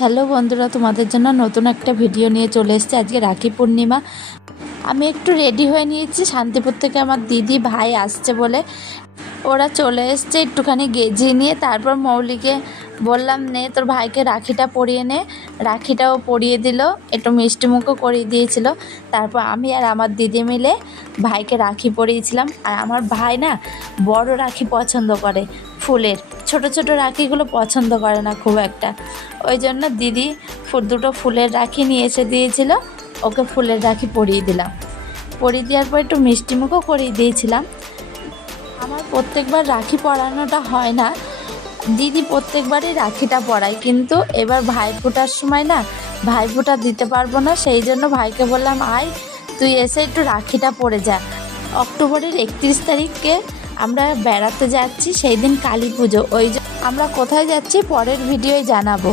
Hello বন্ধুরা, তোমাদের জন্য নতুন একটা ভিডিও নিয়ে চলে এসেছি। আজকে রাখি পূর্ণিমা। আমি একটু রেডি হয়ে নিয়েছি। শান্তিপুর থেকে আমার দিদি ভাই আসছে বলে ওরা চলে এসছে একটুখানি গেঞ্জি নিয়ে। তারপর মৌলিকে বললাম, নে তোর ভাইকে রাখিটা পরিয়ে নে। রাখিটাও পরিয়ে দিল, একটু মিষ্টি মুখও করিয়ে দিয়েছিল। তারপর আমি আর আমার দিদি মিলে ভাইকে রাখি পরিয়েছিলাম। আর আমার ভাই না বড় রাখি পছন্দ করে, ফুলের। ছোট ছোট রাখিগুলো পছন্দ করে না খুব একটা। ওই জন্য দিদি দুটো ফুলের রাখি নিয়ে এসে দিয়েছিল, ওকে ফুলের রাখি পরিয়ে দিলাম। পরিয়ে দেওয়ার পর একটু মিষ্টি মুখও করিয়ে দিয়েছিলাম। আমার প্রত্যেকবার রাখি পরানোটা হয় না, দিদি প্রত্যেকবারই রাখিটা পরায়, কিন্তু এবার ভাইফোঁটার সময় না ভাইফোঁটা দিতে পারবো না। সেই জন্য ভাইকে বললাম, আয় তুই এসে একটু রাখিটা পরে যা। অক্টোবরের 31 তারিখে আমরা বেড়াতে যাচ্ছি, সেই দিন কালী পুজো। আমরা কোথায় যাচ্ছি পরের ভিডিওয় জানাবো।